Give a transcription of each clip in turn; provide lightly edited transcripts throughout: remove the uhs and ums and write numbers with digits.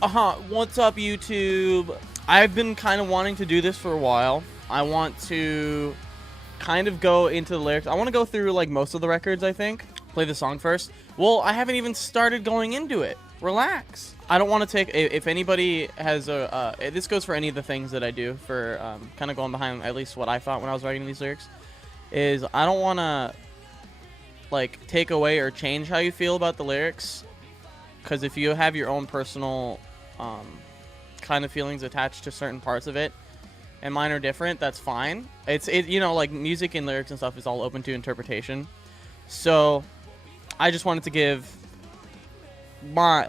What's up, YouTube? I've been kind of wanting to do this for a while. I want to kind of go into the lyrics. I want to go through like most of the records, I think. Play the song first. Well, I haven't even started going into it. Relax. I don't want to take, if anybody has a, this goes for any of the things that I do for kind of going behind at least what I thought when I was writing these lyrics, is I don't want to like take away or change how you feel about the lyrics. Because if you have your own personal kind of feelings attached to certain parts of it, and mine are different, that's fine. You know, like music and lyrics and stuff is all open to interpretation. So I just wanted to give my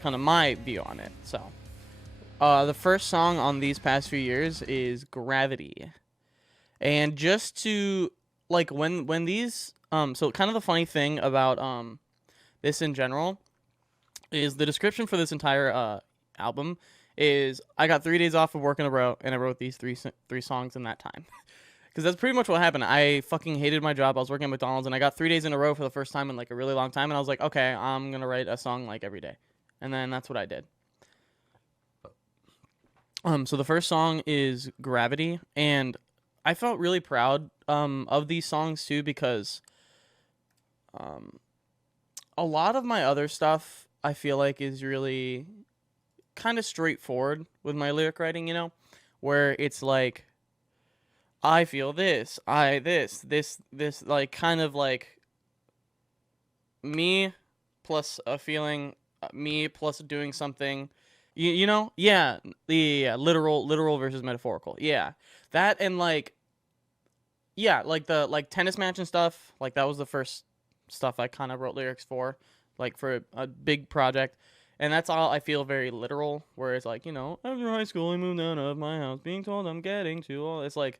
kind of my view on it. So the first song on these past few years is Gravity. And just to like when these so kind of the funny thing about this in general is the description for this entire album is I got 3 days off of work in a row and I wrote these three songs in that time. Because that's pretty much what happened. I fucking hated my job. I was working at McDonald's and I got 3 days in a row for the first time in like a really long time. And I was like, okay, I'm going to write a song like every day. And then that's what I did. So the first song is Gravity. And I felt really proud of these songs too because a lot of my other stuff I feel like is really kind of straightforward with my lyric writing, you know, where it's like I feel this, this, like kind of like me plus a feeling, me plus doing something, you know, yeah, the literal versus metaphorical, yeah, that and like, yeah, like the like tennis match and stuff, like that was the first stuff I kind of wrote lyrics for, like for a big project. And that's all I feel very literal, where it's like, you know, after high school, I moved out of my house, being told I'm getting too old. It's like,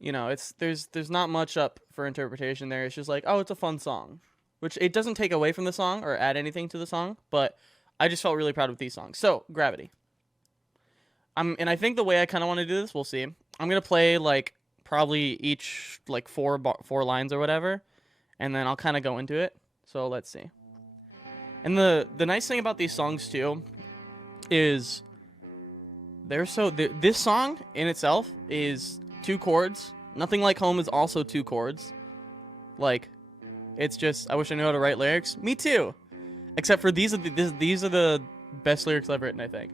you know, it's there's not much up for interpretation there. It's just like, oh, it's a fun song, which it doesn't take away from the song or add anything to the song, but I just felt really proud with these songs. So, Gravity. And I think the way I kind of want to do this, we'll see. I'm gonna play like probably each like four lines or whatever, and then I'll kind of go into it. So let's see. And the nice thing about these songs too is this song in itself is 2 chords. Nothing Like Home is also 2 chords. Like it's just I wish I knew how to write lyrics. Me too. Except for these are the best lyrics I've written, I think.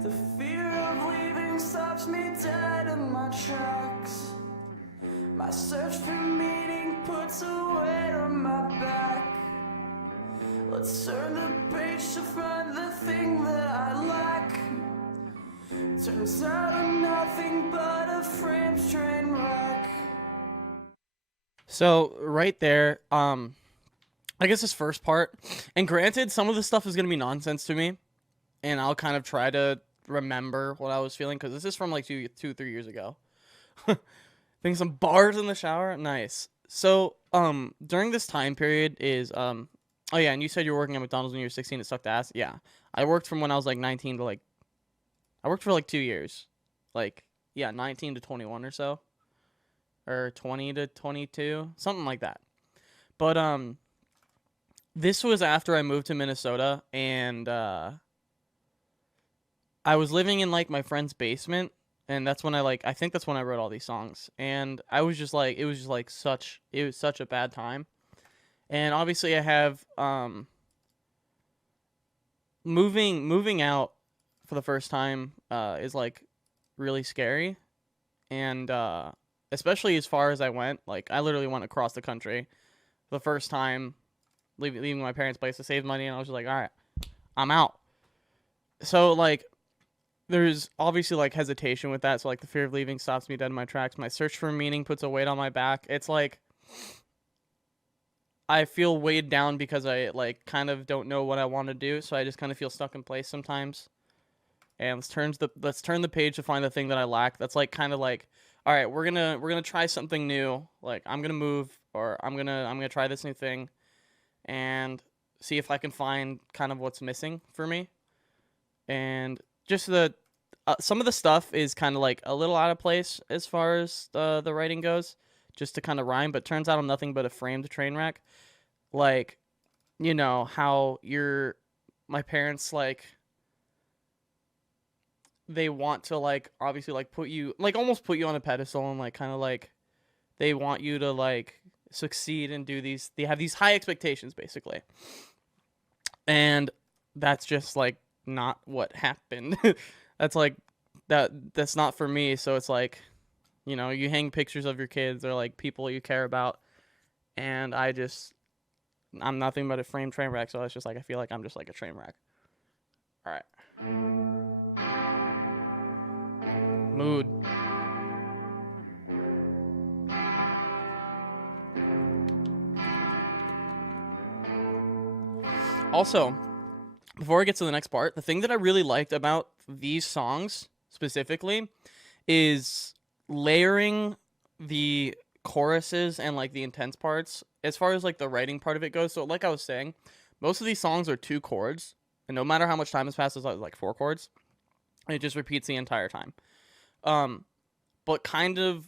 The fear of leaving stops me dead in my tracks. My search for meaning puts a weight on my back. Let's turn the page to find the thing that I lack. Turns out I'm nothing but a framed train wreck. So right there, I guess this first part, and granted, some of the stuff is gonna be nonsense to me, and I'll kind of try to remember what I was feeling because this is from like 3 years ago. Think some bars in the shower, nice. So during this time period is oh yeah, and you said you were working at McDonald's when you were 16. It sucked ass. Yeah, I worked from when I was like 19 to like, I worked for like 2 years, like yeah, 19 to 21 or so, or 20 to 22, something like that. But this was after I moved to Minnesota, and I was living in like my friend's basement, and that's when I think that's when I wrote all these songs, and I was just like it was such a bad time. And obviously I have moving out for the first time is like really scary, and especially as far as I went, like I literally went across the country the first time, leaving my parents' place to save money, and I was just like, all right, I'm out. So like there's obviously like hesitation with that, so like the fear of leaving stops me dead in my tracks. My search for meaning puts a weight on my back. It's like I feel weighed down because I like kind of don't know what I want to do, so I just kind of feel stuck in place sometimes. And let's turn the page to find the thing that I lack. That's like kind of like, all right, we're gonna try something new. Like I'm gonna move, or I'm gonna try this new thing, and see if I can find kind of what's missing for me. And just some of the stuff is kind of like a little out of place as far as the writing goes, just to kind of rhyme. But turns out I'm nothing but a framed train wreck. Like, you know how you're my parents like they want to like obviously like put you like almost put you on a pedestal and like kind of like they want you to like succeed and do these they have these high expectations basically. And that's just like not what happened. That's like that's not for me, so it's like you hang pictures of your kids or like people you care about, and I'm nothing but a framed train wreck, so it's just like I feel like I'm just like a train wreck. All right. Mood. Also, before I get to the next part, the thing that I really liked about these songs specifically is layering the choruses and like the intense parts as far as like the writing part of it goes. So like I was saying, most of these songs are 2 chords, and no matter how much time has passed, it's like 4 chords. And it just repeats the entire time. But kind of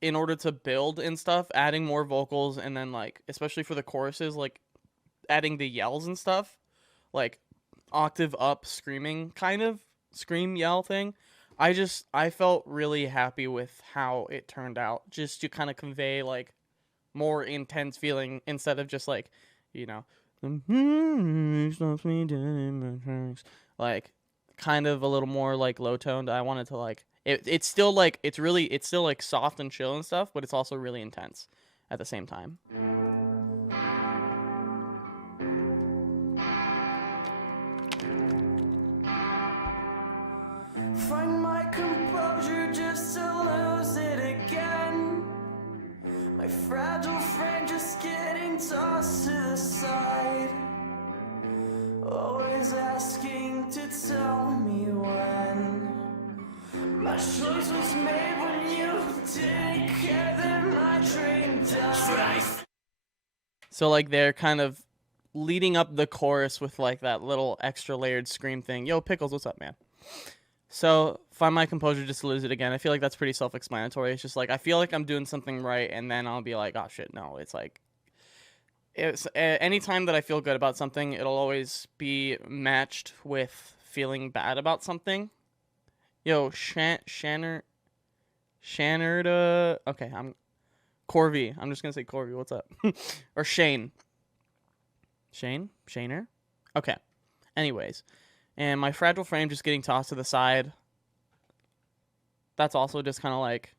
in order to build and stuff, adding more vocals, and then like especially for the choruses, like adding the yells and stuff, like octave up screaming kind of scream yell thing. I felt really happy with how it turned out, just to kind of convey like more intense feeling instead of just like like kind of a little more like low toned. I wanted to like it's still like it's still like soft and chill and stuff, but it's also really intense at the same time. Find my composure just to lose it again. My fragile frame just getting tossed to the side. Always asking to tell me when. My choice was made when you didn't care that my dream died. So like they're kind of leading up the chorus with like that little extra layered scream thing. Yo, Pickles, what's up, man? So find my composure just to lose it again. I feel like that's pretty self-explanatory. It's just like I feel like I'm doing something right, and then I'll be like, oh shit, no. It's like it's anytime that I feel good about something, it'll always be matched with feeling bad about something. Yo, Shanner, okay, I'm Corvy. I'm just gonna say Corvy. What's up? Or Shaner. Okay. Anyways. And my fragile frame just getting tossed to the side. That's also just kind of like,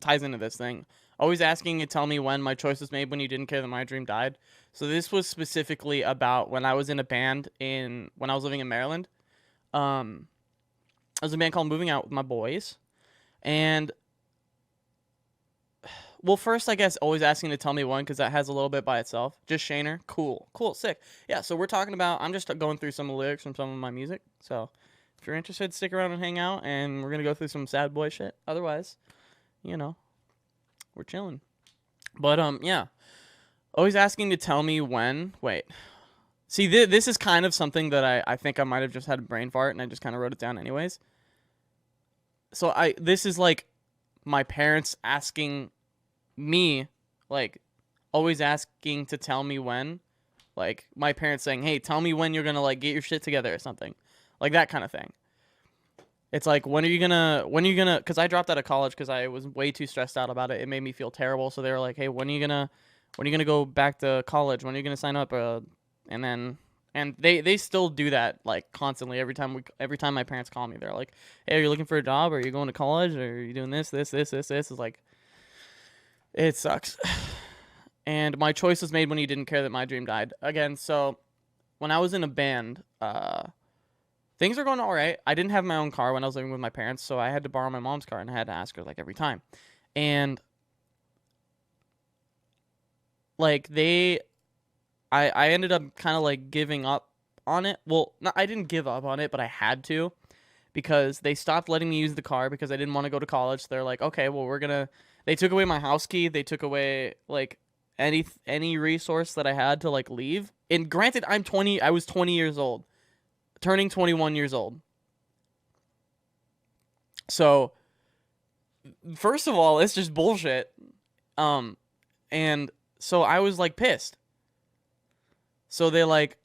ties into this thing. Always asking you to tell me when my choice was made when you didn't care that my dream died. So this was specifically about when I was in a band when I was living in Maryland. I was in a band called Moving Out with my boys. And, well, first, I guess, always asking to tell me when, because that has a little bit by itself. Just Shaner. Cool, sick. Yeah, so we're talking about, I'm just going through some lyrics from some of my music. So if you're interested, stick around and hang out, and we're going to go through some sad boy shit. Otherwise, we're chilling. But, yeah. Always asking to tell me when. Wait. See, this is kind of something that I think I might have just had a brain fart, and I just kind of wrote it down anyways. So this is like my parents asking me, like, always asking to tell me when, like, my parents saying, hey, tell me when you're gonna, like, get your shit together or something, like, that kind of thing. It's like, when are you gonna, because I dropped out of college because I was way too stressed out about it. It made me feel terrible, so they were like, hey, when are you gonna go back to college? When are you gonna sign up? And they still do that, like, constantly. Every time my parents call me, they're like, hey, are you looking for a job? Or are you going to college? Or are you doing this? It's like, it sucks. And my choice was made when you didn't care that my dream died. Again, so when I was in a band, things are going all right. I didn't have my own car when I was living with my parents, so I had to borrow my mom's car, and I had to ask her, like, every time. And, like, I ended up kind of, like, giving up on it. Well, no, I didn't give up on it, but I had to, because they stopped letting me use the car because I didn't want to go to college. So they're like, okay, well, they took away my house key. They took away, like, any resource that I had to, like, leave. And granted, I was 20 years old, turning 21 years old. So, first of all, it's just bullshit. And so I was, like, pissed. So they, like,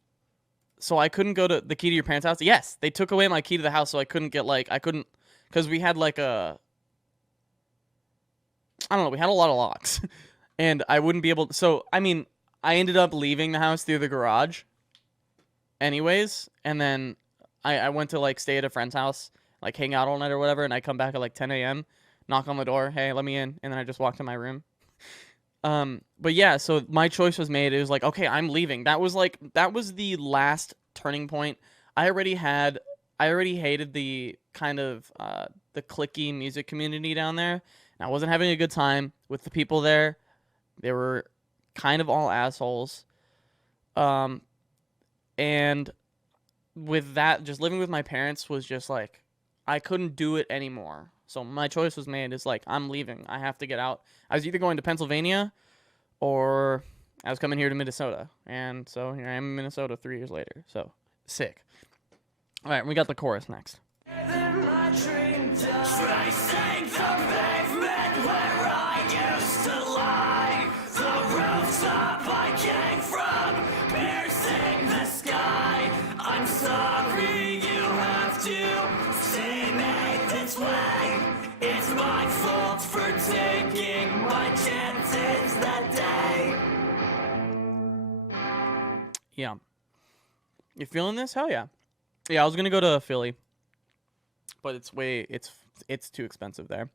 so I couldn't go to the key to your parents' house. Yes, they took away my key to the house, so I couldn't get like because we had like I don't know, we had a lot of locks, and I wouldn't be able to. So I mean, I ended up leaving the house through the garage, anyways, and then I went to like stay at a friend's house, like hang out all night or whatever, and I come back at like 10 a.m., knock on the door, hey, let me in, and then I just walk to my room. But yeah, so my choice was made. It was like, okay, I'm leaving. That was the last turning point. I already hated the kind of the cliquey music community down there, and I wasn't having a good time with the people there. They were kind of all assholes. And with that, just living with my parents was just like, I couldn't do it anymore. So my choice was made. Is like, I'm leaving. I have to get out. I was either going to Pennsylvania or I was coming here to Minnesota. And so here I am in Minnesota 3 years later. So sick. All right, we got the chorus next. Tracing the pavement where I used to lie, the rooftop I came from, piercing the sky. I'm sorry you have to see me this way. It's my fault for taking my chances that day. Yeah. You feeling this? Hell yeah. Yeah, I was gonna go to Philly, but it's too expensive there.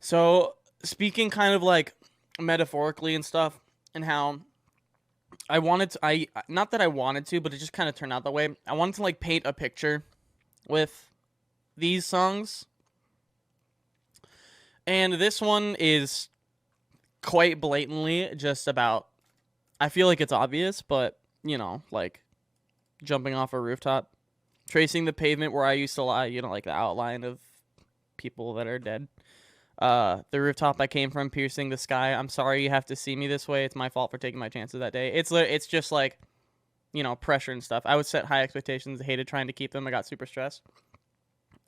So speaking kind of like metaphorically and stuff, and how not that I wanted to, but it just kind of turned out that way. I wanted to like paint a picture with these songs, and this one is quite blatantly just about, I feel like it's obvious, but you know, like jumping off a rooftop, tracing the pavement where I used to lie, you know, like the outline of people that are dead. The rooftop I came from, piercing the sky. I'm sorry you have to see me this way. It's my fault for taking my chances that day. It's just like, you know, pressure and stuff. I would set high expectations, hated trying to keep them. I got super stressed.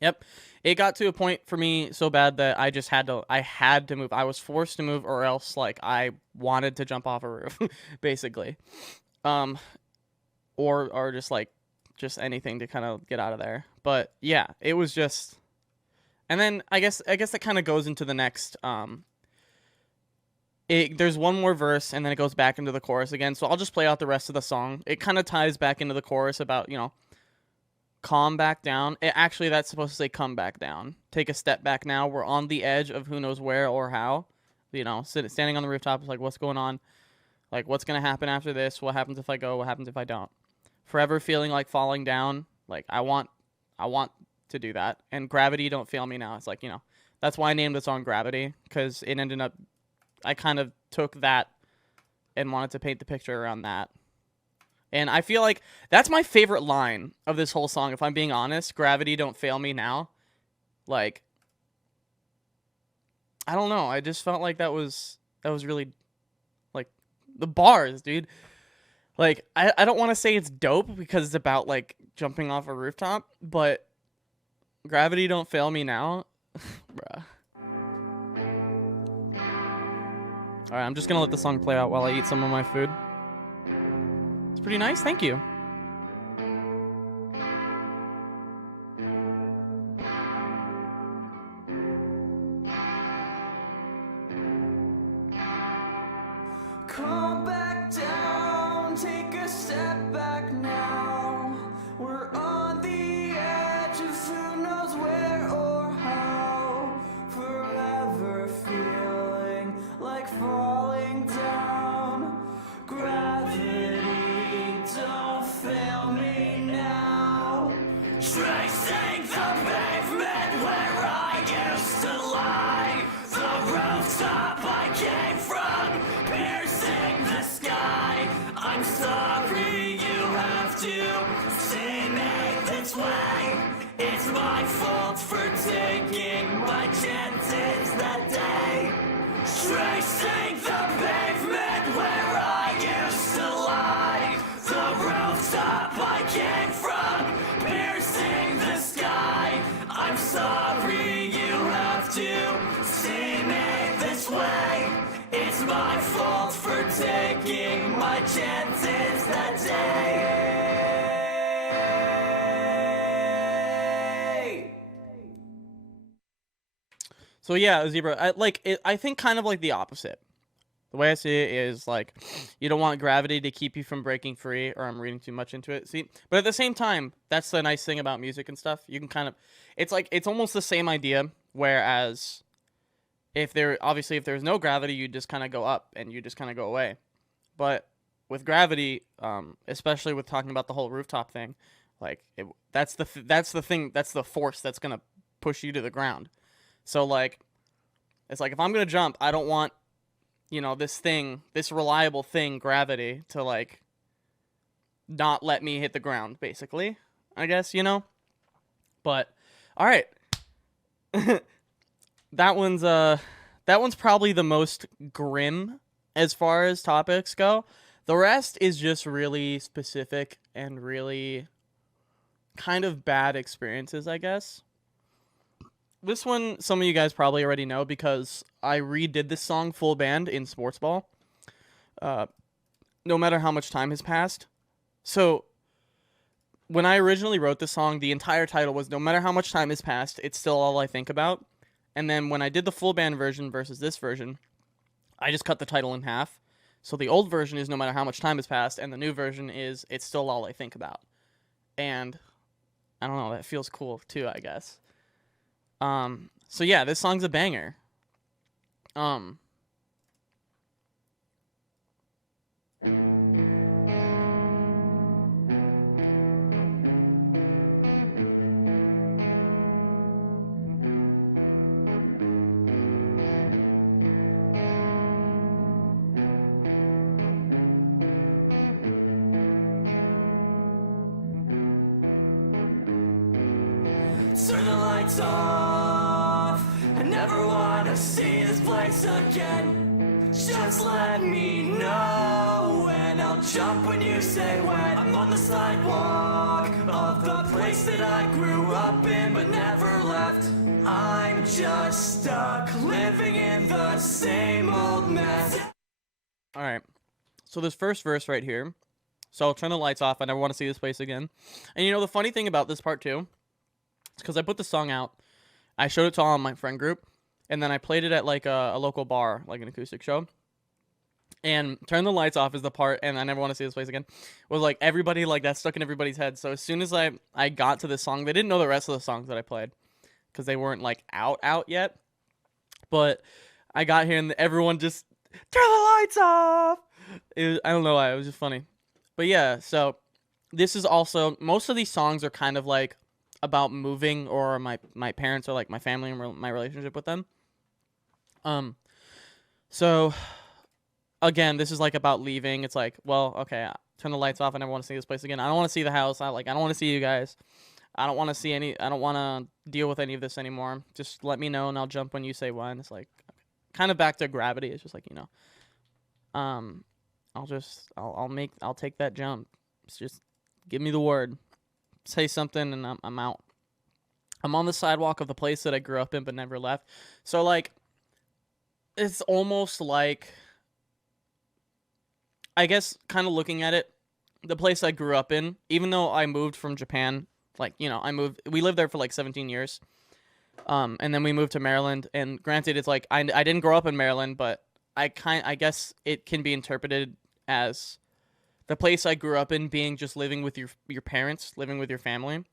Yep. It got to a point for me so bad that I had to move. I was forced to move, or else like I wanted to jump off a roof, basically. Or just anything to kind of get out of there. But yeah, it was just, and then I guess that kind of goes into the next, there's one more verse and then it goes back into the chorus again. So I'll just play out the rest of the song. It kind of ties back into the chorus about, you know, calm back down. Actually, that's supposed to say come back down. Take a step back now. We're on the edge of who knows where or how. You know, standing on the rooftop is like, what's going on? Like, what's going to happen after this? What happens if I go? What happens if I don't? Forever feeling like falling down. Like, I want to do that. And Gravity, Don't Fail Me Now. It's like, you know, that's why I named the song Gravity, because it ended up, I kind of took that and wanted to paint the picture around that. And I feel like that's my favorite line of this whole song, if I'm being honest. Gravity, Don't Fail Me Now. Like, I don't know. I just felt like that was really, like, the bars, dude. Like, I don't want to say it's dope because it's about, like, jumping off a rooftop, but Gravity, Don't Fail Me Now. Bruh. Alright, I'm just gonna let the song play out while I eat some of my food. It's pretty nice, thank you. Come back down, take a step back now. We're on the edge of who knows where or how. Forever feeling like falling down. Gravity, don't fail me now. Tracing the pavement where I used to lie. The rooftop I came from, piercing the sky. I'm sorry you have to see me this way. It's my fault for taking my chances that day. Tracing the pavement where I used to lie. The rooftop I came from, piercing the sky. I'm sorry you have to see me this way. It's my fault for taking my chances that day. So yeah, zebra. I think kind of like the opposite. The way I see it is like, you don't want gravity to keep you from breaking free, or I'm reading too much into it. See, but at the same time, that's the nice thing about music and stuff. You can kind of, it's like it's almost the same idea. Whereas, if there's no gravity, you just kind of go up and you just kind of go away. But with gravity, especially with talking about the whole rooftop thing, like that's the thing, that's the force that's gonna push you to the ground. So like, it's like if I'm gonna jump, I don't want this reliable thing, gravity, to like not let me hit the ground, basically, I guess, But all right. that one's probably the most grim as far as topics go. The rest is just really specific and really kind of bad experiences, I guess. This one, some of you guys probably already know because I redid this song full band in sports ball. No matter how much time has passed. So, when I originally wrote this song, the entire title was "No matter how much time has passed, it's still all I think about." And then when I did the full band version versus this version, I just cut the title in half. So the old version is "No matter how much time has passed," and the new version is "It's still all I think about." And I don't know, that feels cool too, I guess. So yeah, this song's a banger. Turn the lights off. I never wanna see this place again. Just let me know, and I'll jump when you say when. I'm on the sidewalk of the place that I grew up in but never left. I'm just stuck living in the same old mess. All right. So this first verse right here. So I'll turn the lights off. I never want to see this place again. And the funny thing about this part too, is because I put the song out, I showed it to all my friend group, and then I played it at like a local bar, like an acoustic show. And turn the lights off is the part, and I never want to see this place again, was like everybody, like that stuck in everybody's head. So as soon as I got to this song, they didn't know the rest of the songs that I played because they weren't like out yet. But I got here and everyone just turn the lights off. I don't know why, it was just funny. But yeah, so this is also, most of these songs are kind of like about moving, or my parents, or like my family and my relationship with them. So again, this is like about leaving. It's like, well, okay, turn the lights off. I never want to see this place again. I don't want to see the house. I don't want to see you guys. I don't want to deal with any of this anymore. Just let me know and I'll jump when you say when. It's like kind of back to gravity. It's just like, I'll take that jump. It's just give me the word. Say something and I'm out. I'm on the sidewalk of the place that I grew up in but never left. So like, it's almost like, I guess kind of looking at it, the place I grew up in, even though I moved from Japan, like, we lived there for like 17 years. And then we moved to Maryland, and granted, it's like, I didn't grow up in Maryland, but I guess it can be interpreted as the place I grew up in being just living with your parents, living with your family,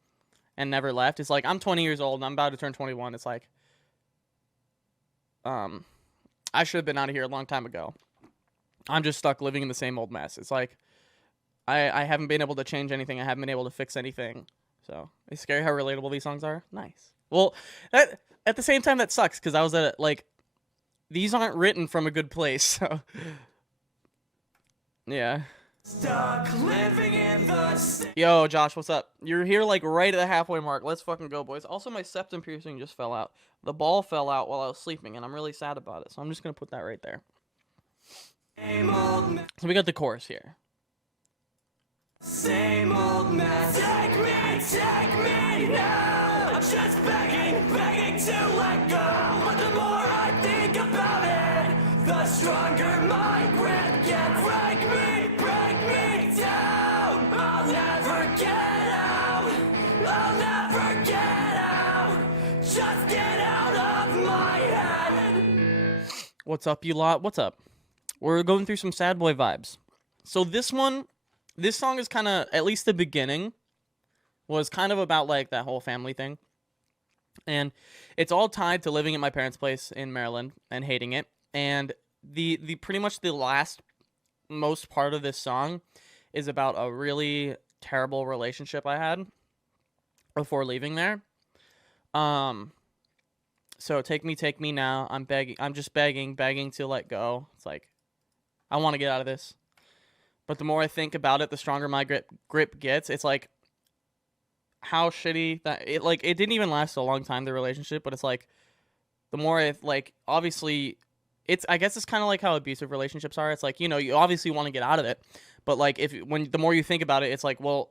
and never left. It's like, I'm 20 years old, and I'm about to turn 21. It's like, I should have been out of here a long time ago. I'm just stuck living in the same old mess. It's like, I haven't been able to change anything. I haven't been able to fix anything. So, it's scary how relatable these songs are. Nice. Well, at the same time, that sucks, because I was at, like, these aren't written from a good place, so. Yeah. Stuck living in the Yo, Josh, what's up? You're here, like, right at the halfway mark. Let's fucking go, boys. Also, my septum piercing just fell out. The ball fell out while I was sleeping, and I'm really sad about it, so I'm just gonna put that right there. So we got the chorus here. Same old mess. Take me now. I'm just begging to let go. But the more I think about it, the stronger my grip gets. Break me down. I'll never get out. I'll never get out. Just get out of my head. What's up, you lot? What's up? We're going through some sad boy vibes. So this song is kind of, at least the beginning, was kind of about like that whole family thing. And it's all tied to living at my parents' place in Maryland and hating it. And the pretty much the last most part of this song is about a really terrible relationship I had before leaving there. So take me now. I'm just begging to let go. It's like, I want to get out of this. But the more I think about it, the stronger my grip gets. It's like, how shitty that it, like, it didn't even last a long time, the relationship, but it's like, the more obviously, I guess it's kind of like how abusive relationships are. It's like, you obviously want to get out of it, but like, the more you think about it, it's like, well,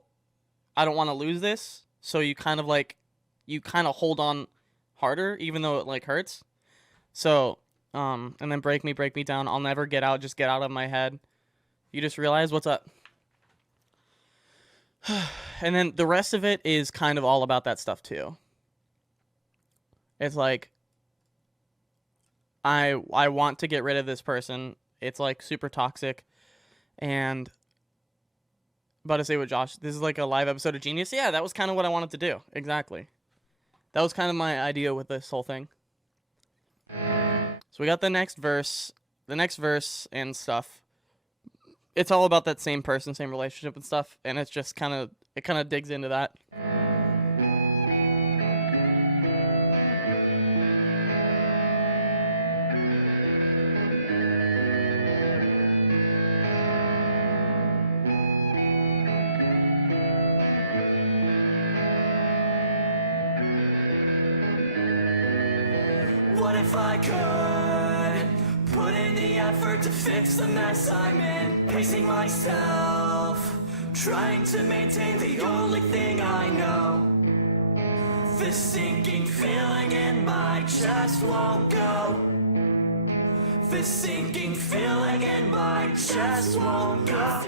I don't want to lose this. So you kind of hold on harder, even though it like hurts. So, and then break me down. I'll never get out. Just get out of my head. You just realize what's up. And then the rest of it is kind of all about that stuff too. It's like, I want to get rid of this person. It's like super toxic. And about to say what Josh, this is like a live episode of Genius. Yeah, that was kind of what I wanted to do. Exactly. That was kind of my idea with this whole thing. So we got the next verse and stuff. It's all about that same person, same relationship and stuff. And it's just it kind of digs into that. What if I could put in the effort to fix the mess I'm in? Pacing myself, trying to maintain the only thing I know. This sinking feeling in my chest won't go. This sinking feeling in my chest won't go.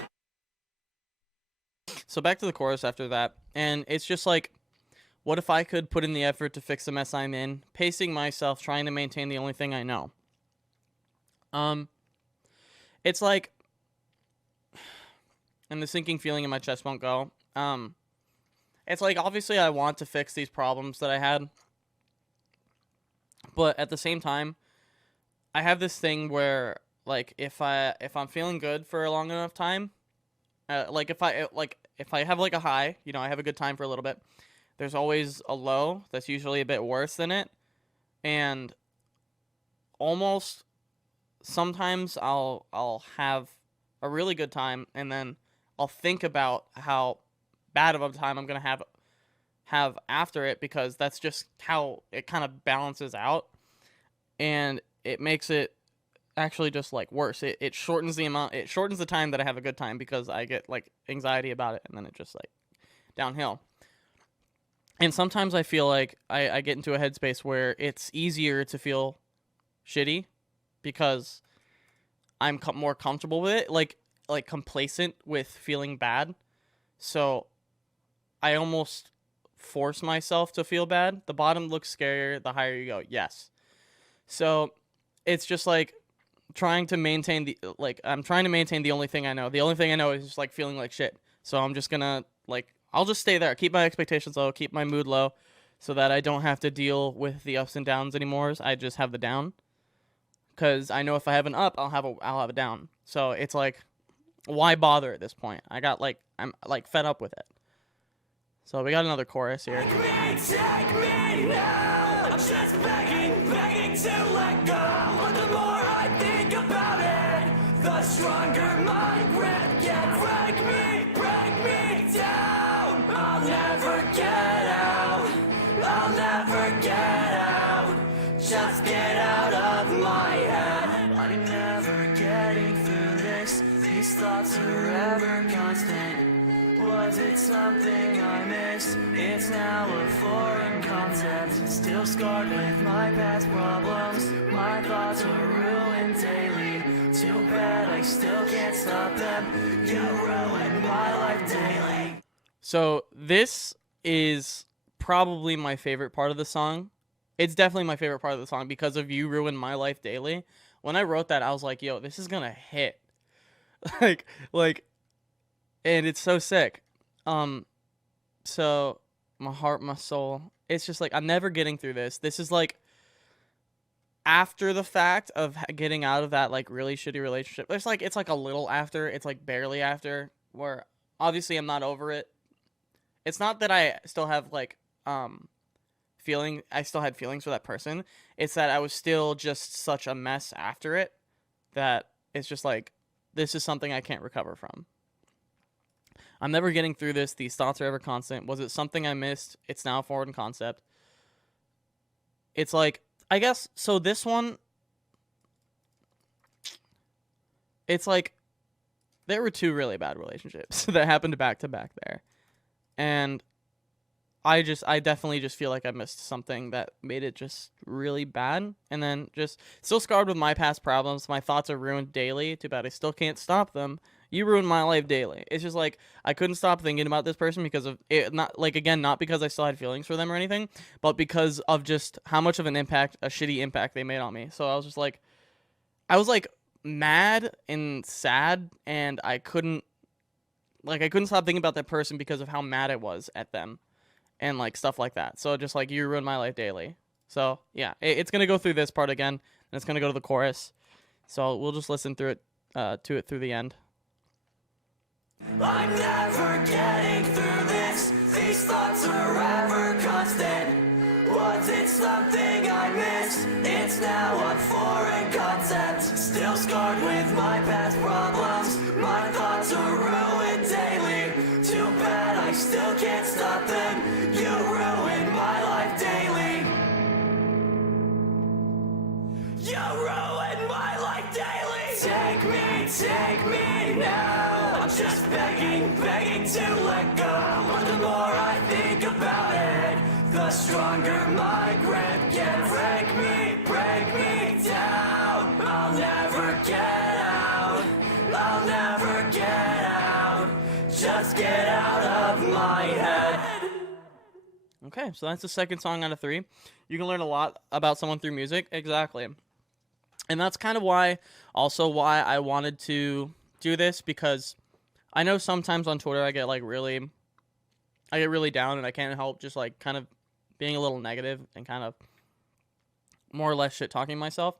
So back to the chorus after that, and it's just like, what if I could put in the effort to fix the mess I'm in, pacing myself, trying to maintain the only thing I know. It's like, and the sinking feeling in my chest won't go. It's like, obviously I want to fix these problems that I had, but at the same time, I have this thing where, like, if I'm feeling good for a long enough time, like if I have like a high, I have a good time for a little bit. There's always a low that's usually a bit worse than it. And almost sometimes I'll have a really good time, and then I'll think about how bad of a time I'm going to have after it, because that's just how it kind of balances out. And it makes it actually just like worse. It shortens the time that I have a good time, because I get like anxiety about it, and then it just like downhill. And sometimes I feel like I get into a headspace where it's easier to feel shitty because I'm more comfortable with it, like complacent with feeling bad. So I almost force myself to feel bad. The bottom looks scarier the higher you go. Yes. So it's just like trying to maintain I'm trying to maintain the only thing I know. The only thing I know is just like feeling like shit. So I'm just gonna I'll just stay there, keep my expectations low, keep my mood low, so that I don't have to deal with the ups and downs anymore. I just have the down, because I know if I have an up, I'll have a down. So it's like, why bother at this point? I'm fed up with it. So we got another chorus here. Take me now. I'm just begging to let go. But the more I think about it, the stronger my grip gets. Break me down. I'll never get out. I'll never get out. Just get out of my head. I'm never getting through this. These thoughts are ever constant. Was it something I missed? It's now a foreign concept. Still scarred with my past problems. My thoughts are ruined daily. Too bad I still can't stop them. You ruin my life daily. So this is probably my favorite part of the song. It's definitely my favorite part of the song because of "You Ruin My Life Daily." when I wrote that, I was like, yo, this is gonna hit. like, and it's so sick. So my heart, my soul, it's just like, I'm never getting through this. This is like after the fact of getting out of that like really shitty relationship. It's like a little after, it's like barely after, where obviously I'm not over it. It's not that I still have like I still had feelings for that person. It's that I was still just such a mess after it that it's just like, this is something I can't recover from. I'm never getting through this. These thoughts are ever constant. Was it something I missed? It's now forward in concept. It's like, I guess, so this one, it's like, there were 2 really bad relationships that happened back to back there. And I definitely just feel like I missed something that made it just really bad. And then just still scarred with my past problems. My thoughts are ruined daily. Too bad I still can't stop them. You ruined my life daily. It's just like, I couldn't stop thinking about this person because of it. Not like, again, not because I still had feelings for them or anything, but because of just how much of an impact, a shitty impact they made on me. So I was just like, mad and sad, and I couldn't stop thinking about that person because of how mad I was at them. And like stuff like that. So just like, you ruin my life daily. So yeah, it's gonna go through this part again, and it's gonna go to the chorus. So we'll just listen through it to it through the end. I'm never getting through this. These thoughts are ever constant. Was it something I missed? It's now a foreign concept. Still scarred with my past problems. My thoughts are ruined daily. Too bad I still can't stop them. You ruin my life daily. You ruin my life daily. Take me now. I'm just begging to let go. But the more I think about it, the stronger my grip gets. Break me down. I'll never get out. I'll never get out. Just get out of my head. Okay, so that's the second song out of 3. You can learn a lot about someone through music. Exactly. And that's kind of why I wanted to do this, because I know sometimes on Twitter I get really down, and I can't help just like kind of being a little negative and kind of more or less shit talking myself.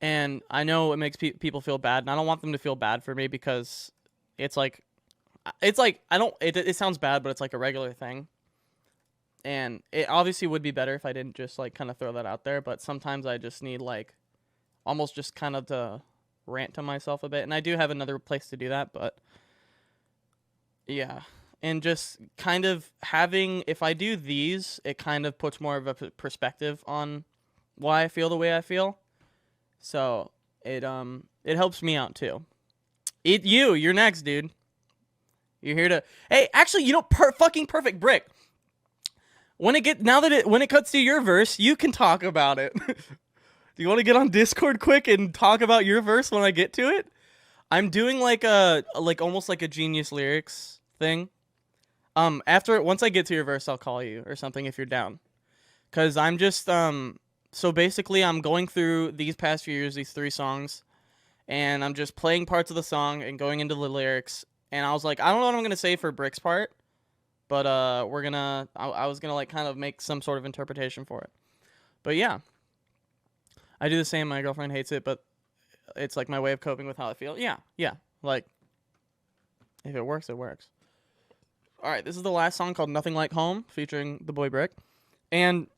And I know it makes people feel bad, and I don't want them to feel bad for me, because it sounds bad, but it's like a regular thing. And it obviously would be better if I didn't just like kind of throw that out there, but sometimes I just need like almost just kind of to rant to myself a bit. And I do have another place to do that, but yeah. And just kind of having, if I do these, it kind of puts more of a perspective on why I feel the way I feel. So it helps me out too. You're next, dude. You're here to, hey, actually, fucking perfect, Brick. When it cuts to your verse, you can talk about it. Do you want to get on Discord quick and talk about your verse when I get to it? I'm doing like almost like a Genius Lyrics thing. Once I get to your verse, I'll call you or something if you're down. Cause I'm just so basically I'm going through these past few years, these 3 songs, and I'm just playing parts of the song and going into the lyrics. And I was like, I don't know what I'm gonna say for Brick's part, but I was gonna like kind of make some sort of interpretation for it. But yeah, I do the same. My girlfriend hates it, but it's like my way of coping with how I feel. Yeah. Like, if it works, it works. All right, this is the last song called Nothing Like Home, featuring the boy Brick. And,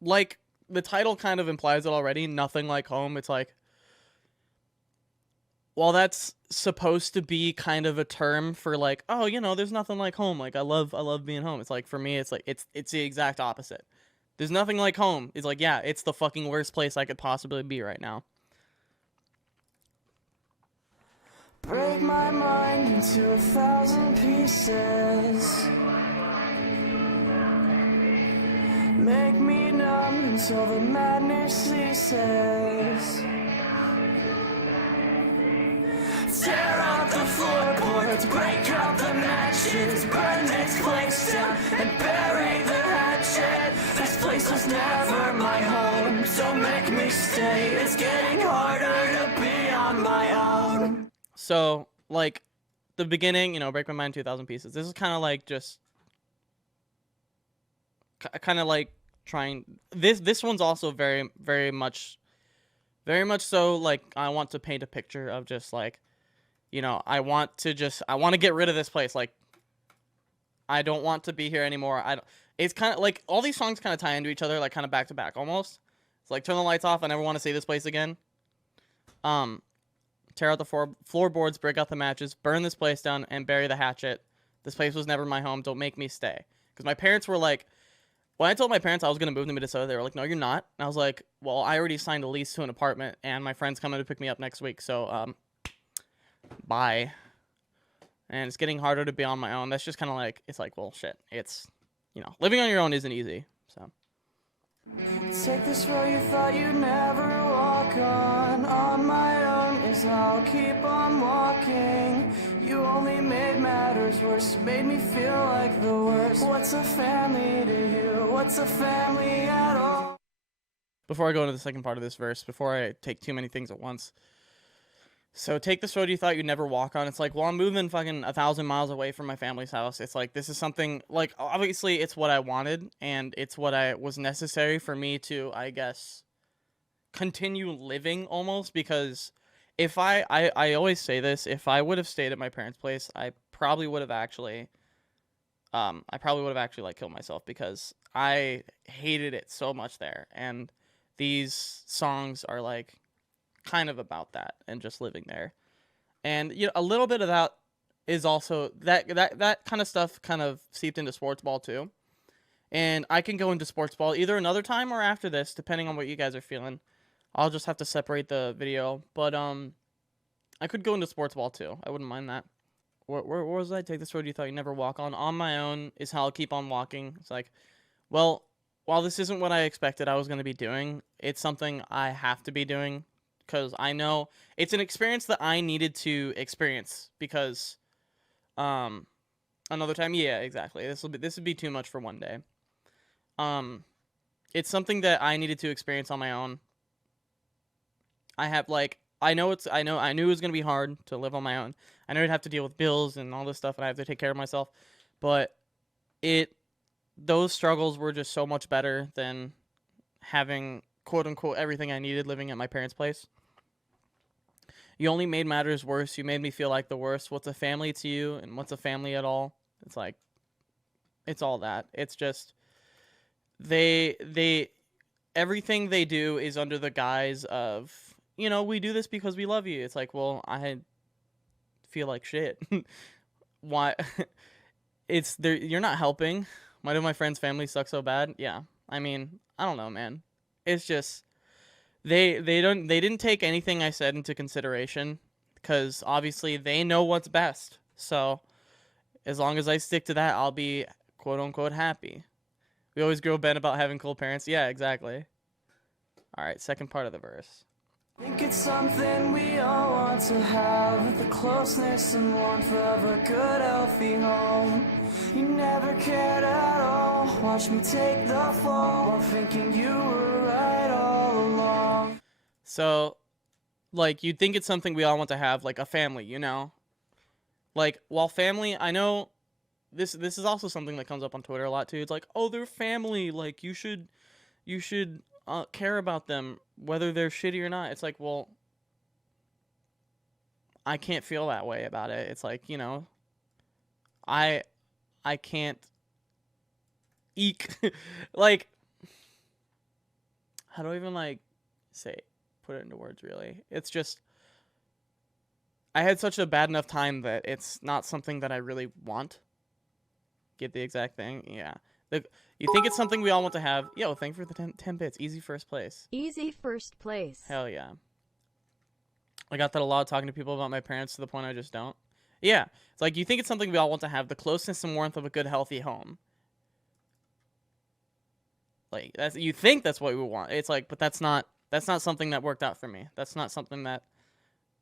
like, the title kind of implies it already, Nothing Like Home. It's like, while that's supposed to be kind of a term for, like, oh, there's nothing like home. Like, I love being home. It's like, for me, it's like, it's the exact opposite. There's nothing like home. It's like, yeah, it's the fucking worst place I could possibly be right now. Break my mind into 1,000 pieces. Make me numb until the madness ceases. Tear out the floorboards, break out the matches, burn this place down and bury the hatchet. This place was never my home, so make me stay. stay. It's getting harder to be on my own. So, like, the beginning, you know, Break My Mind, 2,000 Pieces. This is kind of like just, kind of like trying. This one's also very much so like I want to paint a picture of just like, you know, I want to get rid of this place. Like, I don't want to be here anymore. It's kind of like all these songs kind of tie into each other, like kind of back to back almost. It's like turn the lights off. I never want to see this place again. Tear out the floorboards, break out the matches, burn this place down, and bury the hatchet. This place was never my home. Don't make me stay. Because my parents were like, when I told my parents I was going to move to Minnesota, they were like, no, you're not. And I was like, well, I already signed a lease to an apartment, and my friend's coming to pick me up next week. So, bye. And it's getting harder to be on my own. That's just kind of like, it's like, well, shit. It's, you know, living on your own isn't easy. So. Take this road you thought you'd never walk on my own is how I'll keep on walking. You only made matters worse, made me feel like the worst. What's a family to you? What's a family at all? Before I go into the second part of this verse, before I take too many things at once. So take this road you thought you'd never walk on. It's like, well, I'm moving fucking 1,000 miles away from my family's house. It's like, this is something, like, obviously it's what I wanted, and it's what was necessary for me to, I guess, continue living almost, because if I always say this, if I would have stayed at my parents' place, I probably would have actually, like, killed myself, because I hated it so much there, and these songs are, like, kind of about that and just living there. And you know, a little bit of that is also that kind of stuff kind of seeped into sports ball too. And I can go into sports ball either another time or after this, depending on what you guys are feeling. I'll just have to separate the video, but I could go into sports ball too. I wouldn't mind that. Where was I? Take this road you thought you'd never walk on my own is how I'll keep on walking. It's like, well, while this isn't what I expected I was going to be doing, it's something I have to be doing. Because I know it's an experience that I needed to experience, because another time, yeah, exactly. This would be too much for one day. It's something that I needed to experience on my own. I knew it was gonna be hard to live on my own. I knew I'd have to deal with bills and all this stuff, and I have to take care of myself. But those struggles were just so much better than having quote unquote everything I needed living at my parents' place. You only made matters worse. You made me feel like the worst. What's a family to you, and what's a family at all? It's like, it's all that. It's just everything they do is under the guise of, you know, we do this because we love you. It's like, well, I feel like shit. Why? You're not helping. Why do my friends' families suck so bad? Yeah. I mean, I don't know, man. It's just they didn't take anything I said into consideration, because obviously they know what's best. So as long as I stick to that, I'll be quote unquote happy. We always grow bent about having cool parents. Yeah, exactly. All right, second part of the verse. Think it's something we all want to have, the closeness and warmth of a good healthy home. You never cared at all, watch me take the fall while thinking you were right all along. So, like, you'd think it's something we all want to have, like a family, you know? Like, while family, I know this is also something that comes up on Twitter a lot too. It's like, oh, they're family, like you should care about them whether they're shitty or not. It's like, well, I can't feel that way about it. It's like, you know, I can't like, how do I even like put it into words really? It's just, I had such a bad enough time that it's not something that I really want. Get the exact thing? Yeah. You think it's something we all want to have. Yo, thank you for the 10 bits. Easy first place. Easy first place. Hell yeah. I got that a lot talking to people about my parents to the point I just don't. Yeah. It's like, you think it's something we all want to have. The closeness and warmth of a good, healthy home. Like, you think that's what we want. It's like, but that's not something that worked out for me. That's not something that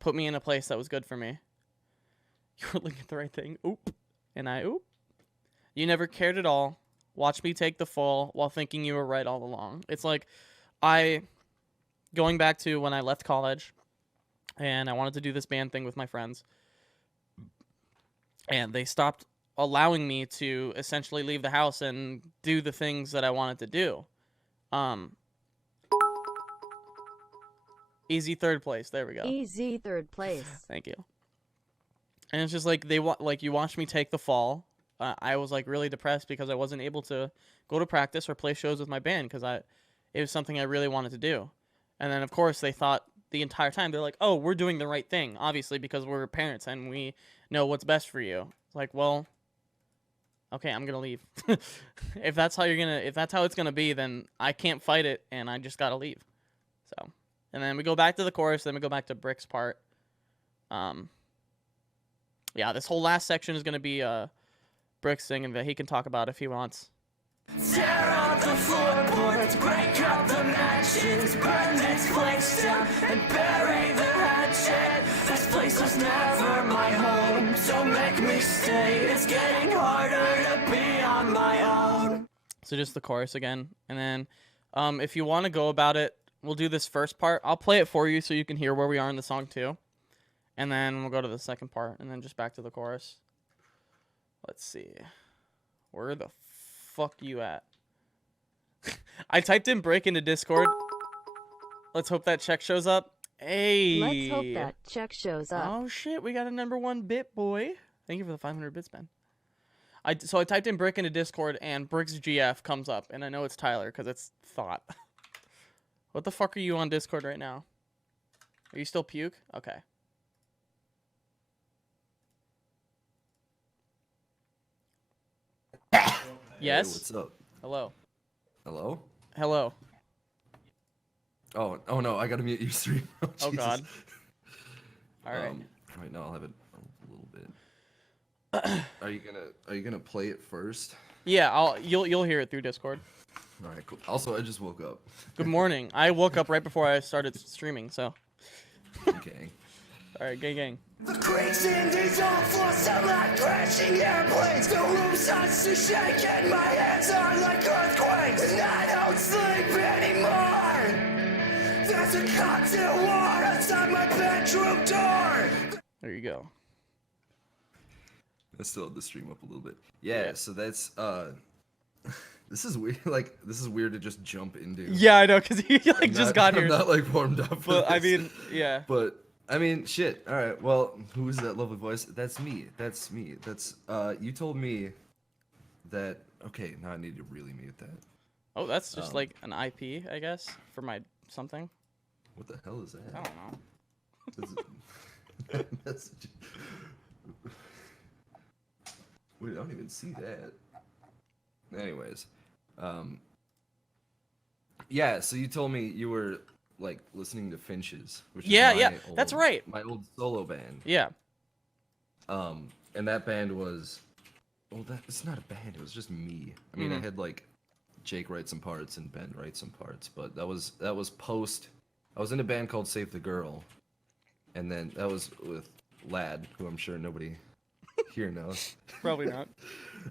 put me in a place that was good for me. You were looking at the right thing. Oop. And oop. You never cared at all. Watch me take the fall while thinking you were right all along. It's like, going back to when I left college, and I wanted to do this band thing with my friends, and they stopped allowing me to essentially leave the house and do the things that I wanted to do. Um, Easy third place. There we go. Easy third place. Thank you. And it's just like like you watched me take the fall. I was like really depressed because I wasn't able to go to practice or play shows with my band because it was something I really wanted to do. And then of course they thought the entire time they're like, "Oh, we're doing the right thing, obviously because we're parents and we know what's best for you." It's like, well, okay, I'm gonna leave. If that's how it's gonna be, then I can't fight it, and I just gotta leave. So, and then we go back to the chorus, then we go back to Brick's part. Yeah, this whole last section is gonna be Brick singing that he can talk about if he wants. Tear out the floorboards, break up the matches, burn this place down and bury the hatchet. This place was never my home, so make me stay. It's getting harder to be on my own. So just the chorus again, and then if you want to go about it, we'll do this first part. I'll play it for you so you can hear where we are in the song too, and then we'll go to the second part, and then just back to the chorus. Let's see, where the fuck you at? I typed in break into Discord. Let's hope that check shows up. Hey. Let's hope that check shows up. Oh shit, we got a #1 bit boy. Thank you for the 500 bits, man. So I typed in brick into Discord and Brick's GF comes up, and I know it's Tyler because it's thought. What the fuck are you on Discord right now? Are you still puke? Okay. Yes. Hey, what's up? Hello. Hello? Hello. Oh no, I gotta mute you stream. Oh Jesus. God. All right. Wait, no, I'll have it a little bit. Are you gonna play it first? Yeah, you'll hear it through Discord. All right, cool. Also, I just woke up. Good morning. I woke up right before I started streaming, so. Okay. All right, gang. The creaks in these old floors sound like crashing airplanes. The room starts to shake and my hands are like earthquakes. And I don't sleep anymore. There's a cocktail war outside my bedroom door. There you go. I still have the stream up a little bit. Yeah, so that's this is weird. Like, this is weird to just jump into. Yeah, I know, cause he like just got here. I'm not like warmed up. For But this. I mean, yeah. But I mean, shit. All right. Well, who is that lovely voice? That's me. That's me. That's you told me that. Okay, now I need to really mute that. Oh, that's just like an IP, I guess, for my something. What the hell is that? I don't know. Message. Wait, I don't even see that. Anyways, yeah. So you told me you were like listening to Finches, which is Yeah, that's right. My old solo band. Yeah. And that band was, well, it's not a band. It was just me. I mean, I had like Jake write some parts and Ben write some parts, but that was post. I was in a band called Save the Girl, and then that was with Lad, who I'm sure nobody here knows. Probably not.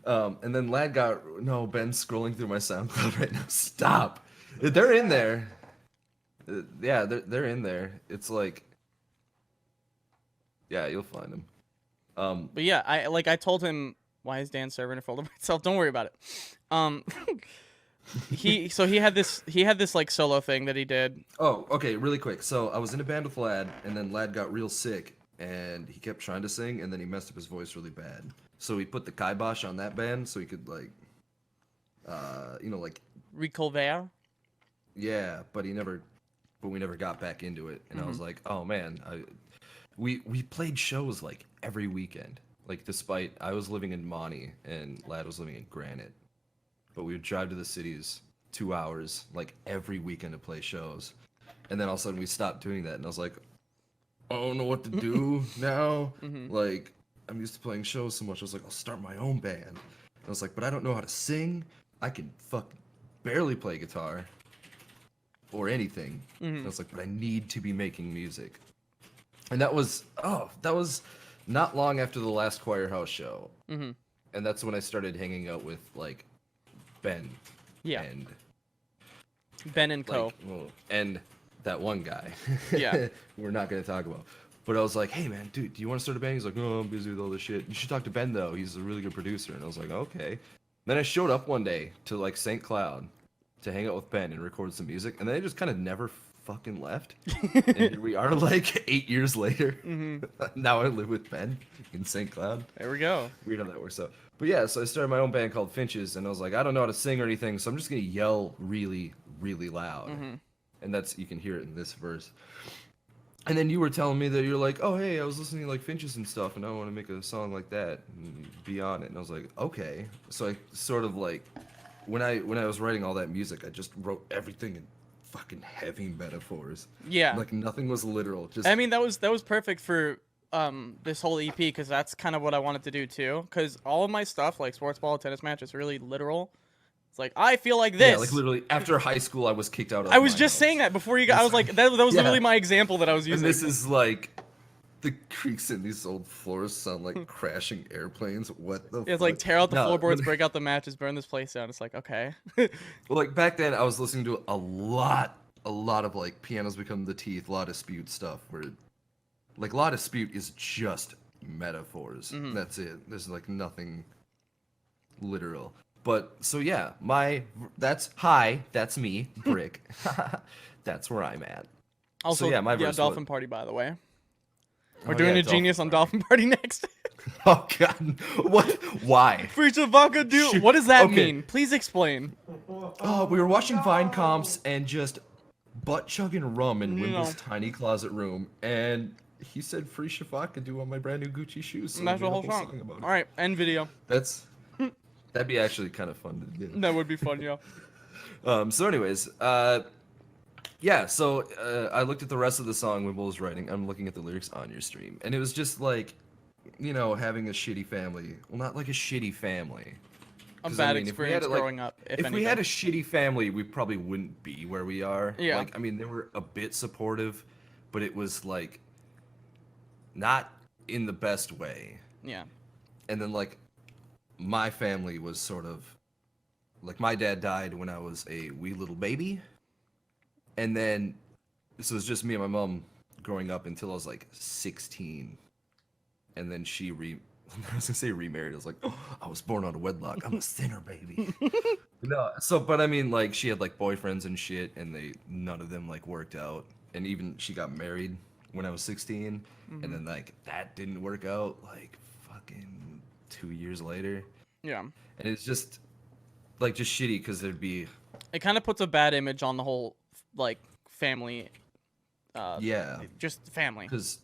And then Lad Ben's scrolling through my SoundCloud right now. Stop. They're in there. Yeah, they're in there. It's like, yeah, you'll find them. But yeah, I told him, why is Dan serving a folder by itself? Don't worry about it. He had this like solo thing that he did. Oh, okay, really quick. So I was in a band with Lad, and then Lad got real sick, and he kept trying to sing, and then he messed up his voice really bad. So we put the kibosh on that band so he could like, like. Recolver. Yeah, but we never got back into it, and I was like, oh man, we played shows like every weekend. Like, despite I was living in Monty and Lad was living in Granite, but we would drive to the cities 2 hours like every weekend to play shows, and then all of a sudden we stopped doing that, and I was like, I don't know what to do now. Like, I'm used to playing shows so much. I was like, I'll start my own band. And I was like, but I don't know how to sing. I can barely play guitar or anything. And I was like, but I need to be making music. And that was not long after the last Choir House show. And that's when I started hanging out with like Ben. Yeah. And Ben and Co. like, well, and that one guy. Yeah. We're not gonna talk about. But I was like, hey man, dude, do you want to start a band? He's like, no, I'm busy with all this shit. You should talk to Ben though. He's a really good producer. And I was like, okay. Then I showed up one day to like St. Cloud to hang out with Ben and record some music, and then I just kind of never fucking left. And here we are, like 8 years later. Now I live with Ben in St. Cloud. There we go. Weird how that works out. But yeah, so I started my own band called Finches, and I was like, I don't know how to sing or anything, so I'm just gonna yell really, really loud. And that's, you can hear it in this verse. And then you were telling me that you're like, oh hey, I was listening to like Finches and stuff, and I want to make a song like that and be on it. And I was like, okay. So I sort of like, when I was writing all that music, I just wrote everything in fucking heavy metaphors. Yeah. Like nothing was literal. Just I mean, that was perfect for this whole EP, because that's kind of what I wanted to do too. Because all of my stuff, like sports ball, tennis match, is really literal. It's like, I feel like this. Yeah, like literally after high school, I was kicked out of I was my just house. saying that before you got. I was like, that was Yeah. literally my example that I was using. And this is like, the creaks in these old floors sound like crashing airplanes. What the? It's like tear out the No, floorboards, break out the matches, burn this place down. It's like, okay. Well, like back then, I was listening to a lot of like Pianos Become the Teeth, La Dispute stuff, where like La Dispute is just metaphors. That's it. There's like nothing literal. But so yeah, that's me, Brick. That's where I'm at. Also, So, yeah, my verse Dolphin was- Party, by the way. We're Oh, doing yeah, a Genius on Dolphin Party next. Oh god, what? Why? Free Vodka do. Shoot. What does that Okay. mean? Please explain. Oh, we were watching Vine comps and just butt chugging rum in No. Wimble's tiny closet room, and he said free vodka do on my brand new Gucci shoes. So And that's we the made whole a song. about it. All right, end video. That'd be actually kind of fun to do. That would be fun, yo. So anyways, yeah, so I looked at the rest of the song Wimble was writing. I'm looking at the lyrics on your stream, and it was just like, you know, having a shitty family. Well, not like a shitty family. A 'Cause, bad I mean, if we had experience it, like- growing up, if If anything. we had a shitty family, we probably wouldn't be where we are. Yeah. Like, I mean, they were a bit supportive, but it was like not in the best way. Yeah. And then like my family was sort of like, my dad died when I was a wee little baby, and then so it was just me and my mom growing up until I was like 16, and then she I was gonna say remarried. I was like, oh, I was born out of wedlock. I'm a sinner, baby. No, so but I mean, like, she had like boyfriends and shit, and none of them like worked out, and even she got married when I was 16, and then like that didn't work out like fucking 2 years later. Yeah. And it's just like just shitty because there'd be It kind of puts a bad image on the whole, like, family. yeah, Just family. because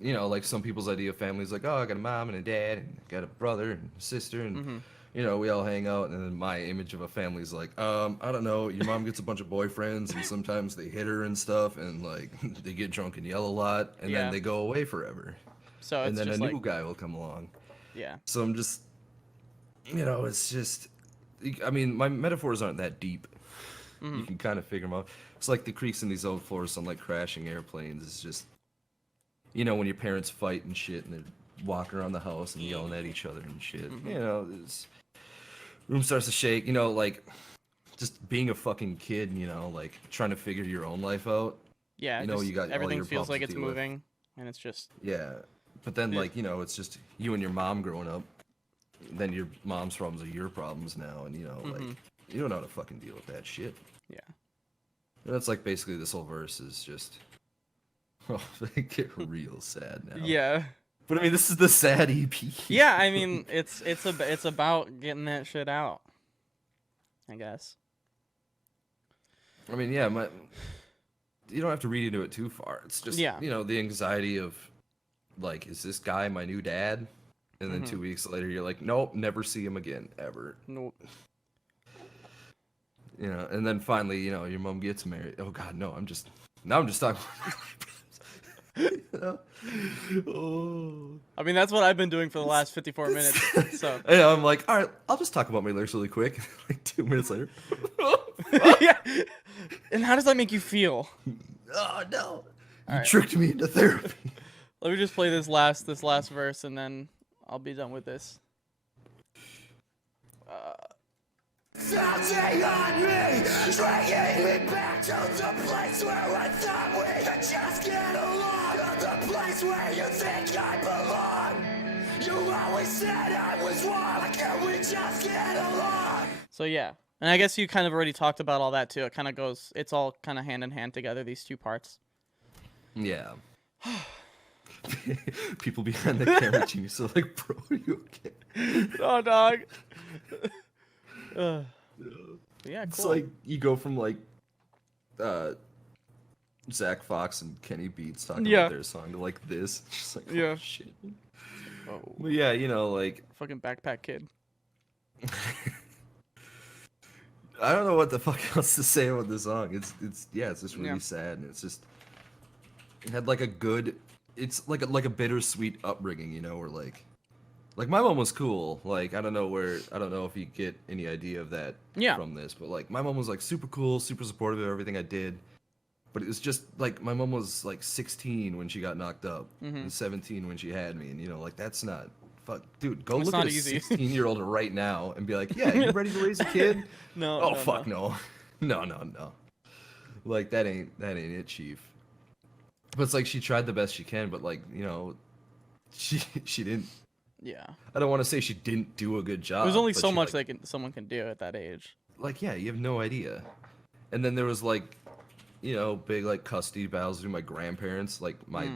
you know, like, some people's idea of family is like, oh, I got a mom and a dad and I got a brother and a sister, and you know, we all hang out. And then my image of a family is like, I don't know, your mom gets a bunch of boyfriends and sometimes they hit her and stuff, and like they get drunk and yell a lot, and Yeah. then they go away forever, So and it's then a just new like, guy will come along. yeah. So I'm just, you know, it's just, I mean, my metaphors aren't that deep. You can kind of figure them out. It's like the creaks in these old floors sound like crashing airplanes. It's just, you know, when your parents fight and shit, and they're walking around the house and yelling at each other and shit. You know, room starts to shake. You know, like, just being a fucking kid. You know, like trying to figure your own life out. Yeah. You know, just you got all everything your feels problems like to it's deal with. moving, and it's just, Yeah, but then like, you know, it's just you and your mom growing up. Then your mom's problems are your problems now, and you know, like, you don't know how to fucking deal with that shit. yeah. And that's like basically this whole verse is just, oh, they get real sad now. Yeah. But I mean, this is the sad EP. Yeah, I mean, it's about getting that shit out, I guess. I mean, yeah, you don't have to read into it too far. It's just, Yeah. you know, the anxiety of, like, is this guy my new dad? And then 2 weeks later, you're like, nope, never see him again, ever. Nope. You know, and then finally, you know, your mom gets married. Oh God, no, now I'm just talking. You know? Oh. I mean, that's what I've been doing for the last 54 minutes. So And I'm like, all right, I'll just talk about my lyrics really quick. Like 2 minutes later. yeah. And how does that make you feel? Oh no! You Alright. tricked me into therapy. Let me just play this last verse, and then I'll be done with this. Counting on me, dragging me back to the place where I thought we could just get along. The place where you think I belong. You always said I was wrong. Can we just get along? So yeah, and I guess you kind of already talked about all that too. It kind of goes, it's all kind of hand in hand together, these two parts. Yeah. People behind the camera team so like, bro, are you okay? Oh, dog. Yeah, cool. It's like you go from like Zach Fox and Kenny Beats talking about their song to like this. Just like, oh, shit. Oh. But yeah, you know, like Fucking backpack kid. I don't know what the fuck else to say about this song. It's just really sad, and it's just it had like a good, it's like a bittersweet upbringing, you know, where like my mom was cool. Like I don't know if you get any idea of that from this, but like my mom was like super cool, super supportive of everything I did. But it was just like my mom was like 16 when she got knocked up, and 17 when she had me, and you know, like that's not fuck, dude. Go look at a 16-year-old right now and be like, yeah, you ready to raise a kid? No. Oh fuck no. No. Like that ain't it, chief. But it's like she tried the best she can, but like, you know, she didn't. Yeah. I don't want to say she didn't do a good job. There's only but so she, much like, someone can do at that age. Like, yeah, you have no idea. And then there was like, you know, big like custody battles between my grandparents, like my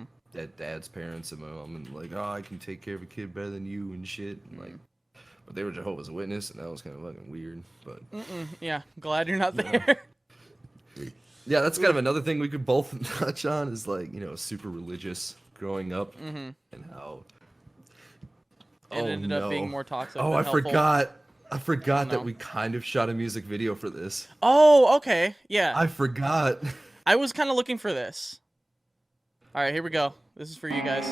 dad's parents and my mom, and like, oh, I can take care of a kid better than you and shit. And, like, but they were Jehovah's Witness, and that was kind of fucking weird. But yeah, glad you're not there. Yeah, that's kind of another thing we could both touch on is like, you know, super religious growing up and how It ended up being more toxic. Oh, than I helpful. forgot that we kind of shot a music video for this. Oh, okay. Yeah. I forgot. I was kind of looking for this. All right, here we go. This is for you guys.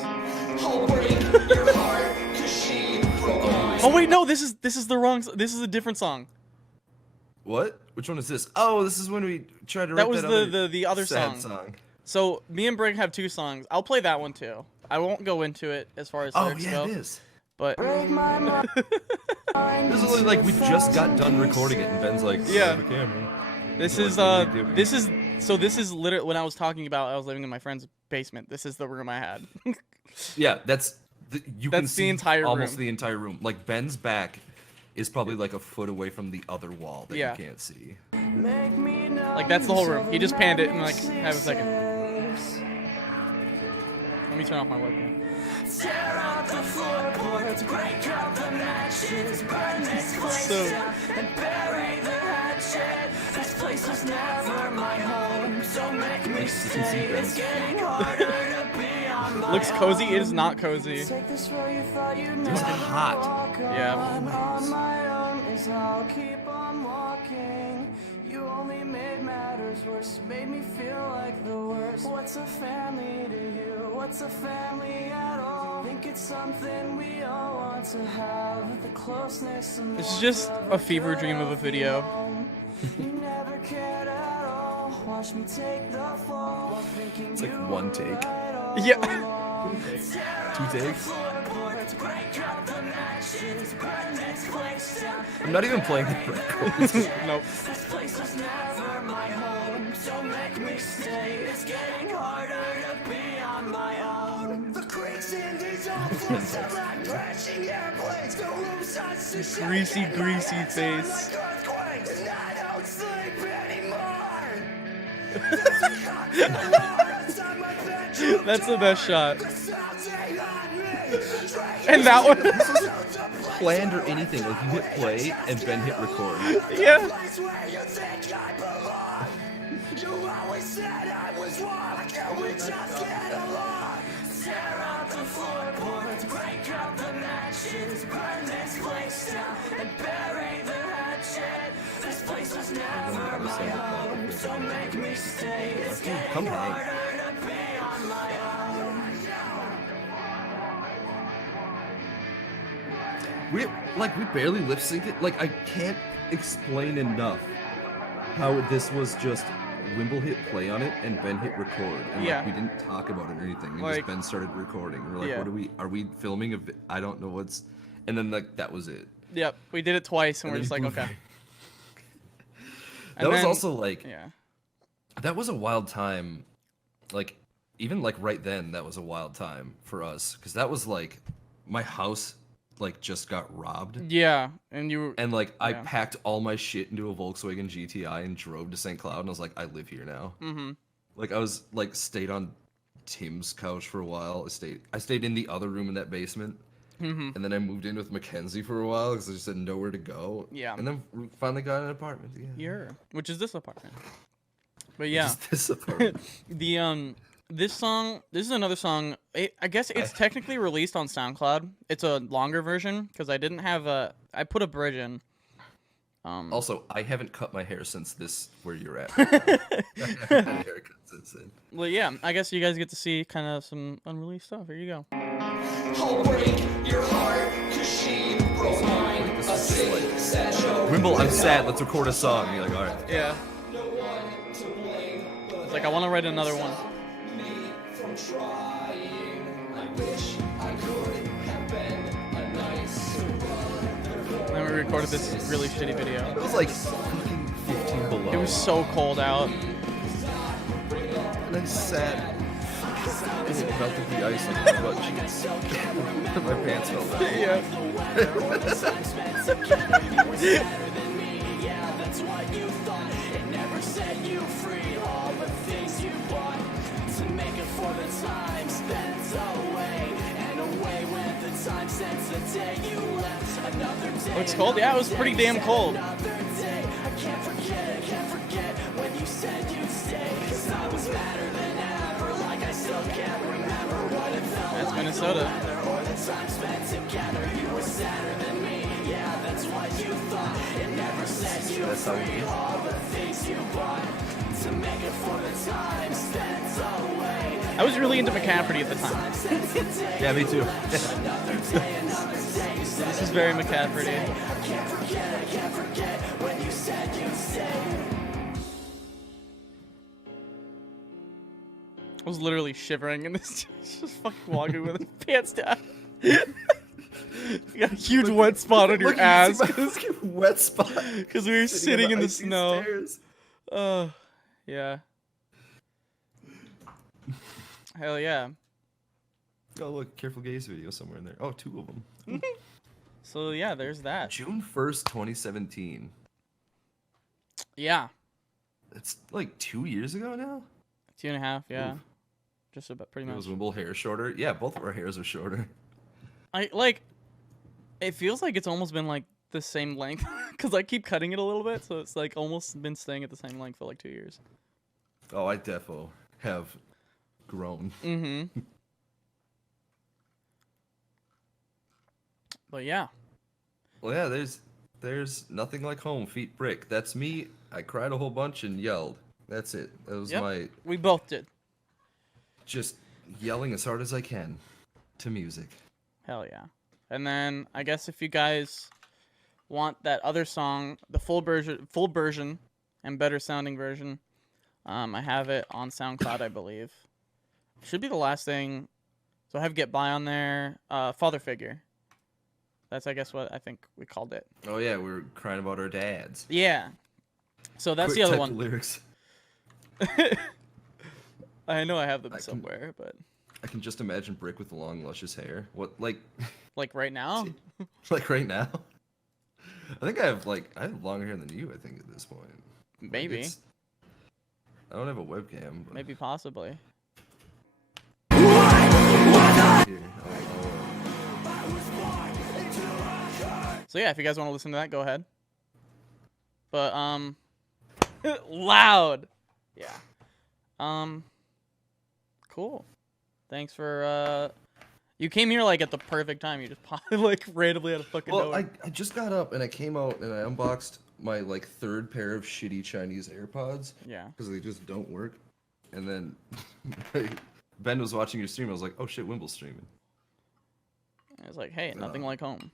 Oh wait, no, this is the wrong. This is a different song. What? Which one is this? Oh, this is when we tried to write That was the other sad song. So me and Brig have two songs. I'll play that one too. I won't go into it as far as lyrics go. It is. But Break my mind. This is like we just got done recording it, and Ben's like, Yeah. "The camera." this is literally when I was talking about I was living in my friend's basement. This is the room I had. Yeah, that's you can That's see the entire almost room. the entire room. Like Ben's back is probably like a foot away from the other wall that you can't see. Make me Like that's the whole room. He just panned it and like have a second. Let me turn off my webcam. Tear out the floorboards, break up the matches, burn this place down and bury the hatchet. This place was never my home, so make me stay. It's getting harder to be on my Looks cozy. It is not cozy. Take this road you thought you It's hot. Yeah. on my own is how I'll keep on walking. You only made matters worse, made me feel like the worst. What's a family to you? What's a family at all? Think it's something we all want to have. The closeness and This is just a fever dream of a video. you never cared at all. Watch me take the fall. While thinking It's like you one were take. right all Yeah. along. Two takes. Floorboards, break up the matches, burn this place down. I'm not even playing the records. Nope. This place was never my home, so make me stay. It's getting harder to be on my own. The creaks and these awful sound like crashing airplanes. The room starts to shake. Greasy, and my greasy hands are face. like earthquakes, and I don't sleep anymore. There's a constant war outside my bedroom That's the best shot. door. The sounds ain't on me. And that one. Planned or anything. Like you hit play and Ben hit record. Yeah. Place where you think I belong. You always said I was wrong. Can we just get along? Tear out the floorboards, break up the matches, burn this place down and bury the hatchet. This place was never my home, so make me stay. It's getting Come hang. harder to be on my own. We barely lip synced it. Like I can't explain enough how this was just Wimble hit play on it and Ben hit record, and Yeah. like we didn't talk about it or anything. And Like- just Ben started recording. We're like, Yeah. what are we filming? I don't know what's. And then like that was it. Yep. We did it twice, and we're And just then like, boom. okay. And That was then- also like yeah. that was a wild time. Like even like right then, that was a wild time for us because that was like my house like just got robbed. Yeah, and you were. And like I Yeah. packed all my shit into a Volkswagen GTI and drove to St. Cloud and I was like, I live here now. Mm-hmm. Like I was like stayed on Tim's couch for a while. I stayed in the other room in that basement. Mm-hmm. And then I moved in with Mackenzie for a while because I just had nowhere to go. Yeah. And then we finally got an apartment together. Which is this apartment. But yeah, Just this apartment. this song, this is another song. I guess it's technically released on SoundCloud. It's a longer version because I didn't have I put a bridge in. Also, I haven't cut my hair since this where you're at. I haven't had a haircut since then. Well, yeah, I guess you guys get to see kind of some unreleased stuff. Here you go. I'll break your heart, 'cause she broke mine. This is just like Wimble, I'm sad. Let's record a song. And you're like, all right. Yeah. It's like I want to write another one. From trying, I wish I could have been a nice And then we recorded this really shitty video. It was like fucking 15 below. It was so cold out. And I sat and it melted the ice on my butt cheeks. My pants fell down. Yeah. That's what you thought. It never set you free. All the things you bought to make it for the time spent away and away with the time since the day you left. Another day. It's cold. Yeah, it was pretty damn cold. Another day. I can't forget when you said you'd stay. 'Cause I was better than ever. Like I still can't remember what it felt That's like. Minnesota. Or the time spent together. You were sadder than me. Yeah, that's what you thought. It never set you That's how we free. do. All the things you bought to make it for the time spent away. I was really into McCafferty at the time. Yeah, me too. This is very McCafferty. I can't forget when you said you'd stay. I was literally shivering and this just fucking walking with his pants down. You got a huge wet spot on your Look, you ass see my fucking wet spot. because we were sitting in the icy snow. stairs. Yeah. Hell yeah. Oh, look, Careful Gaze video somewhere in there. Oh, 2 of them. So yeah, there's that. June 1st, 2017. Yeah. It's like 2 years ago now? 2.5, yeah. Oof. Just about pretty It much. was Wimble hair shorter. Yeah, both of our hairs are shorter. It feels like it's almost been like the same length because I keep cutting it a little bit, so it's like almost been staying at the same length for like 2 years. Oh, I defo have grown. Mm-hmm. But yeah. Well, yeah, there's nothing like home, feet brick. That's me. I cried a whole bunch and yelled. That's it. That was Yep. my We both did. just yelling as hard as I can to music. Hell yeah. And then I guess if you guys want that other song, the full version and better sounding version, I have it on SoundCloud, I believe. Should be the last thing. So I have Get By on there. Father Figure. That's I guess what I think we called it. Oh yeah, we were crying about our dads. Yeah. So that's Quick the other type one. lyrics. I know I have them I can- somewhere, but I can just imagine Brick with long, luscious hair. What, like right now, like right now? I think I have longer hair than you. I think at this point. Like, maybe, I don't have a webcam. But maybe possibly. here, So yeah, if you guys want to listen to that, go ahead. But loud. Yeah. Cool. Thanks for you came here like at the perfect time. You just like randomly out of fucking Well, nowhere. I just got up and I came out and I unboxed my like 3rd pair of shitty Chinese AirPods Yeah. because they just don't work. And then Ben was watching your stream. I was like, oh shit, Wimble's streaming. I was like, hey, nothing like home.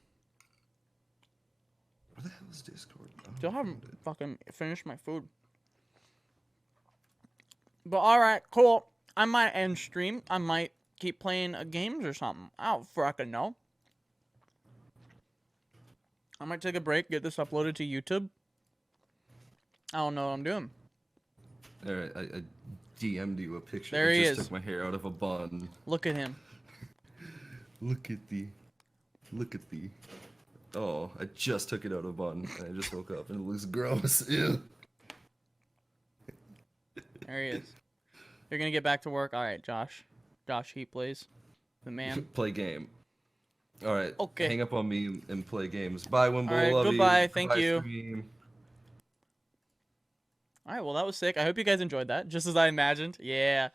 Where the hell is Discord? Oh, Still I haven't found it. fucking finished my food. But alright, cool. I might end stream. I might keep playing games or something. I don't fucking know. I might take a break, get this uploaded to YouTube. I don't know what I'm doing. All right, I DM'd you a picture. There I he just is. took my hair out of a bun. Look at him. Look at the. Oh, I just took it out of a bun. And I just woke up and it looks gross. Ew. There he is. You're gonna get back to work. All right, Josh. Josh Heat, please. The man. Play game. All right. Okay. Hang up on me and play games. Bye, Wimble. All right, Love goodbye. you. Thank Bye, you. stream. All right, well, that was sick. I hope you guys enjoyed that, just as I imagined. Yeah.